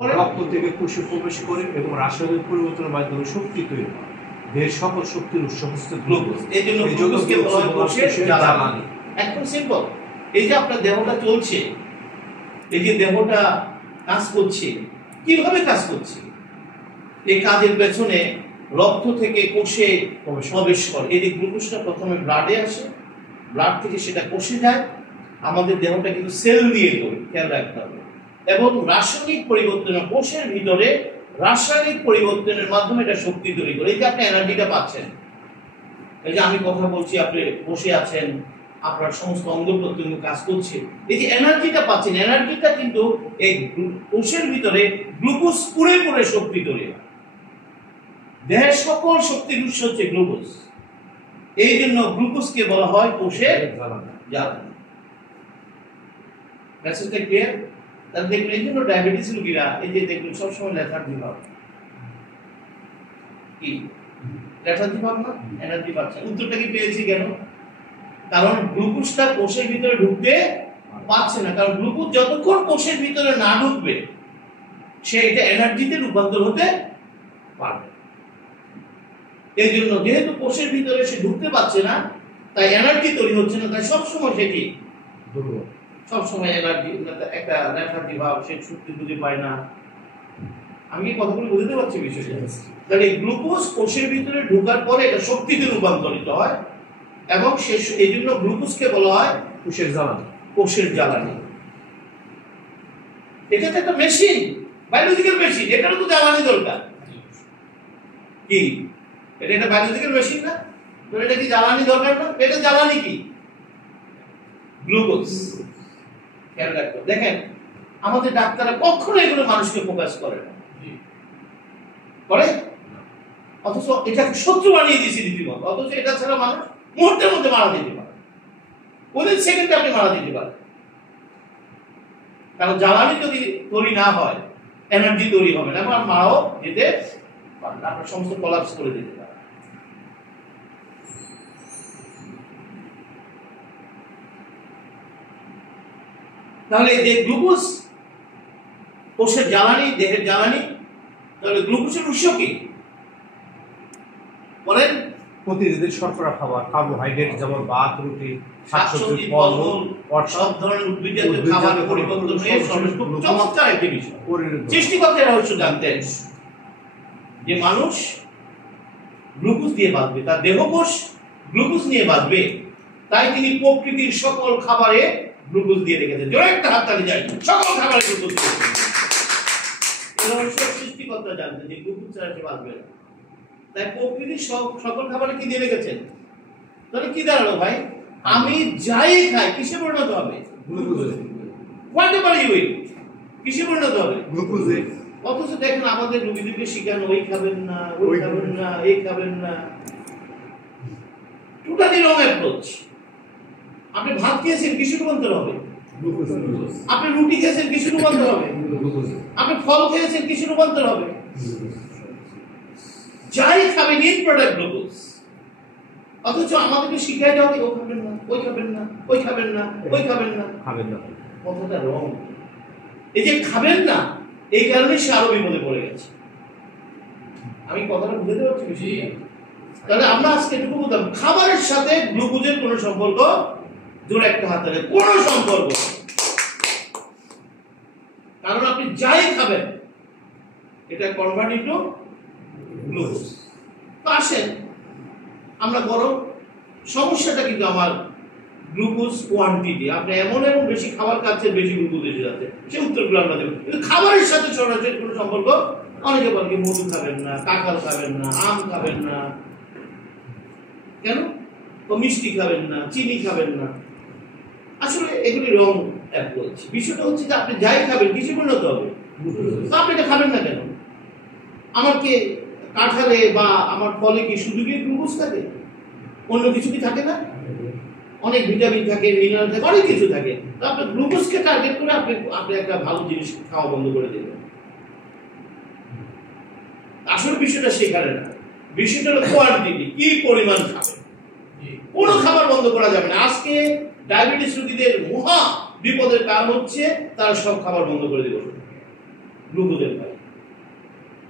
রক্ত থেকে কোষে প্রবেশ করে এবং রাসায়নিক পরিবর্তনের মাধ্যমে শক্তি তৈরি হয়। দেহের সকল শক্তির উৎস হচ্ছে গ্লুকোজ। এই জন্য গ্লুকোজকে বলা হয় কোষের জ্বালানি। একদম সিম্পল। এই যে আপনার দেহটা চলছে, এই যে দেহটা কাজ করছে, কিভাবে কাজ করছে? এই কাজের পেছনে রক্ত থেকে কোষে প্রবেশ করে। এই যে গ্লুকোজটা প্রথমে ব্লাডে আসে, ব্লাড থেকে সেটা কোষে যায়। আমাদের দেহটা কিন্তু সেল দিয়ে তৈরি, খেয়াল রাখতে হবে। এবং রাসায়নিক পরিবর্তন, কোষের ভিতরে রাসায়নিক পরিবর্তনের মাধ্যমে এটা শক্তি তৈরি করে। এই যে আপনি এনার্জিটা পাচ্ছেন, এই যে আমি কথা বলছি, আপনি বসে আছেন, আপনার সমস্ত অঙ্গ প্রত্যঙ্গ কাজ করছে, এই যে এনার্জিটা পাচ্ছেন, এনার্জিটা কিন্তু এই কোষের ভিতরে গ্লুকোজ পুরে পুরে শক্তি তৈরি হয়। দেহের সকল শক্তির উৎস হচ্ছে গ্লুকোজ। এই জন্য গ্লুকোজকে বলা হয় কোষের জ্বালানি। মেসেজটা ক্লিয়ার? তাহলে দেখুন, এই জন্য ডায়াবেটিস রোগীরা এই যে দেখুন সবসময় লেথার্জি ভাব। কি লেথার্জি ভাব না? এনার্জি পাচ্ছে। উত্তরটা কি পেয়েছি কেন? কারণ গ্লুকোজটা কোষের ভিতরে ঢুকতে পারছে না। কারণ গ্লুকোজ যতক্ষণ কোষের ভিতরে না ঢুকবে, সে এটা এনার্জিতে রূপান্তর হতে পারবে। এই জন্য যেহেতু কোষের ভিতরে সে ঢুকতে পারছে না, তাই এনার্জি তৈরি হচ্ছে না, তাই সবসময় সে কি দুর্বল, সবসময় এনার্জি একটা লেথার্জি ভাব, সে শক্তি খুঁজে পায় না। আমি কি কথাগুলো বুঝতে পারছি বিষয়টা? তাহলে গ্লুকোজ কোষের ভিতরে ঢোকার পরে এটা শক্তিতে রূপান্তরিত হয় এবং এই জন্য গ্লুকোজকে বলা হয় কোষের জ্বালানি। কোষের জ্বালানি। এটা তো একটা মেশিন, বায়োলজিক্যাল মেশিন, এটারও তো জ্বালানি দরকার। কি এটা একটা বায়োলজিক্যাল মেশিন না? তো এটা কি জ্বালানি দরকার না? এটা জ্বালানি কি? গ্লুকোজ। খেয়াল রাখবেন। দেখেন, আমাদের ডাক্তাররা কখনো এগুলো মানুষকে ফোকাস করে না, করে? অথচ এটাকে শত্রু বানিয়ে দিয়েছে রীতিমতো। অথচ এটা ছাড়া মানুষ মুহূর্তের মধ্যে মারা যেতে পারে, ওদের সেকেন্ডে আপনি মারা যেতে পারেন। কারণ জ্বালানি যদি তৈরি না হয়, এনার্জি তৈরি হবে না, আমার মারাও যেতে পারে না, আপনার সমস্ত কোলাপস করে দিতে পারে। তাহলে যে গ্লুকোজ কোষের জ্বালানি, দেহের জ্বালানি, তাহলে গ্লুকোজের উৎস কি বলেন? প্রতিদিনের শর্করা খাবার, কার্বোহাইড্রেট যেমন ভাত, রুটি, শাকসবজি, ফলমূল, সব ধরনের উদ্ভিজ্জ খাবার পরিবর্তনের চমৎকার একটি বিষয়। সৃষ্টিকর্তার রহস্য জানতেন যে মানুষ গ্লুকোজ দিয়ে বাঁচবে, তার দেহকোষ গ্লুকোজ নিয়ে বাঁচবে, তাই তিনি প্রকৃতির সকল খাবারে গ্লুকোজ দিয়ে রেখেছেন। জোরে একটা হাততালি যায়, সকল খাবারে গ্লুকোজ দিয়েছেন। সৃষ্টিকর্তা জানতেন যে গ্লুকোজ ছাড়া সে বাঁচবে না, তাই প্রকৃতির সকল খাবারে কি দিয়ে রেখেছেন? তাহলে কি দাঁড়ালো ভাই? আমি যাই খাই কিসে পরিণত হবে? গ্লুকোজে। হোয়াটএভার ইউ ইট, কিসে পরিণত হবে? গ্লুকোজে। অথচ দেখেন আমাদের রোগীদেরকে শিখানো, ওই খাবেন না, ওই খাবেন না, এই খাবেন না, টোটালি রং অ্যাপ্রোচ। আপনি ভাত খেয়েছেন কিসে রূপান্তর হবে? গ্লুকোজ। আপনি রুটি খেয়েছেন কিসে রূপান্তর হবে? গ্লুকোজ। আপনি ফল খেয়েছেন কিসে রূপান্তর হবে? যাই খাবেন ইন প্রোডাক্ট গ্লুকোজ। অথচ আমাদেরকে শিখাই দেওয়া হয়, ও খাবেন না, ওই খাবেন না, ওই খাবেন না, ওই খাবেন না, খাবেন না। কথাটা রং। এই যে খাবেন না, এই কারণে সে আরো বিপদে পড়ে গেছে। আমি কথাটা বুঝতে পারছি বেশি? তাহলে আমরা আজকে এটুকু বলতাম, খাবারের সাথে গ্লুকোজের কোনো সম্পর্ক, জোরে একটা হাতে কোনো সম্পর্ক। কারণ আপনি যাই খাবেন এটা কনভার্ট ইনটু গ্লুকোজ। তো আসেন আমরা বরং সমস্যাটা কিন্তু আমার গ্লুকোজ কোয়ান্টিটি। আপনি এমন এমন বেশি খাবার খাচ্ছেন, বেশি গ্লুকোজ এসে যাচ্ছে, সে উত্তরগুলো আমরা দেবো। কিন্তু খাবারের সাথে সরাসরি কোনো সম্পর্ক। অনেকে বলে কি মধু খাবেন না, কাঁঠাল খাবেন না, আম খাবেন না, কেন? তো মিষ্টি খাবেন না, চিনি খাবেন না। আসলে এগুলি রং অ্যাপ্রোচ। বিষয়টা হচ্ছে যে আপনি যাই খাবেন কিসে পরিণত হবে? তো আপনি এটা খাবেন না কেন? আমার কি কাঁঠালে বা আমার ফলে কি শুধু কি গ্লুকোজ থাকে? অন্য কিছু কি থাকে না? অনেক ভিটামিন থাকে, মিনারেল থাকে, অনেক কিছু থাকে। তো আপনি গ্লুকোজকে টার্গেট করে আপনি একটা ভালো জিনিস খাওয়া বন্ধ করে দেবেন। আসলে বিষয়টা সেখানে না, বিষয়টা হলো কোয়ান্টিটি, কি পরিমাণ খাবেন। কোনো খাবার বন্ধ করা যাবে না। আজকে ডায়াবেটিস রোগীদের মহা বিপদের কারণ হচ্ছে তারা সব খাবার বন্ধ করে দেবে। গ্লুকোজের পাই।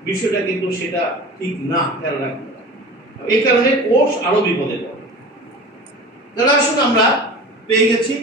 বিষয়টা কিন্তু সেটা ঠিক না, খেয়াল রাখতে হবে। এই কারণে কোষ আরো বিপদে পড়ে। তাহলে আসুন আমরা পেয়ে গেছি